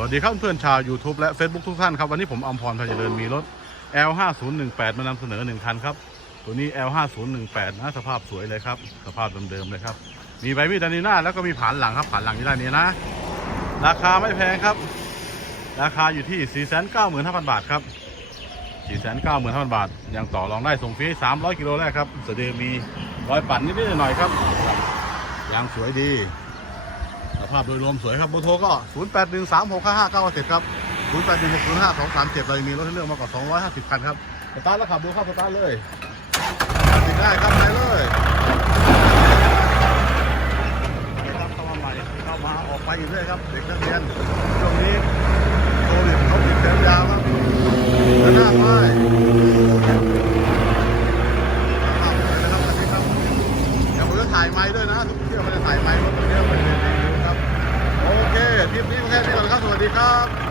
สวัสดีครับเพื่อนชาว YouTube และ Facebook ทุกท่านครับวันนี้ผมอมพรพาเจริญมีรถ L5018 มานำเสนอ 1 คันครับ ตัวนี้ L5018 นะสภาพสวยเลยครับ สภาพเดิมๆเลยครับ มีใบมีดด้านนี้หน้าแล้วก็มีผานหลังครับผานหลังอยู่ด้านนี้นะ ราคาไม่แพงครับ ราคาอยู่ที่ 495,000 บาทครับ 495,000 บาท ยังต่อรองได้ส่งฟรี300 กิโลแรกครับสะดือมีรอยปั่นนิดๆหน่อยๆครับยางสวยดี ภาพโดยรวมสวยครับเบอร์โทรก็ 0 8 1 3 6 5 5 9 7ครับ0 8 1 6 0 5 2 3 7เรายังมีรถให้เลือกมากกว่า250 คันครับสตาร์ทแล้วขับดูเข้าสตาร์ทเลยติดได้ครับไปเลยครับเข้ามาใหม่เข้ามาออกไปอยู่เรื่อยครับเด็กนักเรียนช่วงนี้โควิดเขาปิดเทอมยาวครับเดินหน้าไปอ้ายครับสวัสดีครับเดี๋ยวผมจะถ่ายไม้ด้วยนะทุกเที่ยวไม่ได้ถ่ายไม้รถเยวไปเลยดูครับโอเคคลิปนี้ก็แค่นี้ก่อนครับ สวัส ดีครับ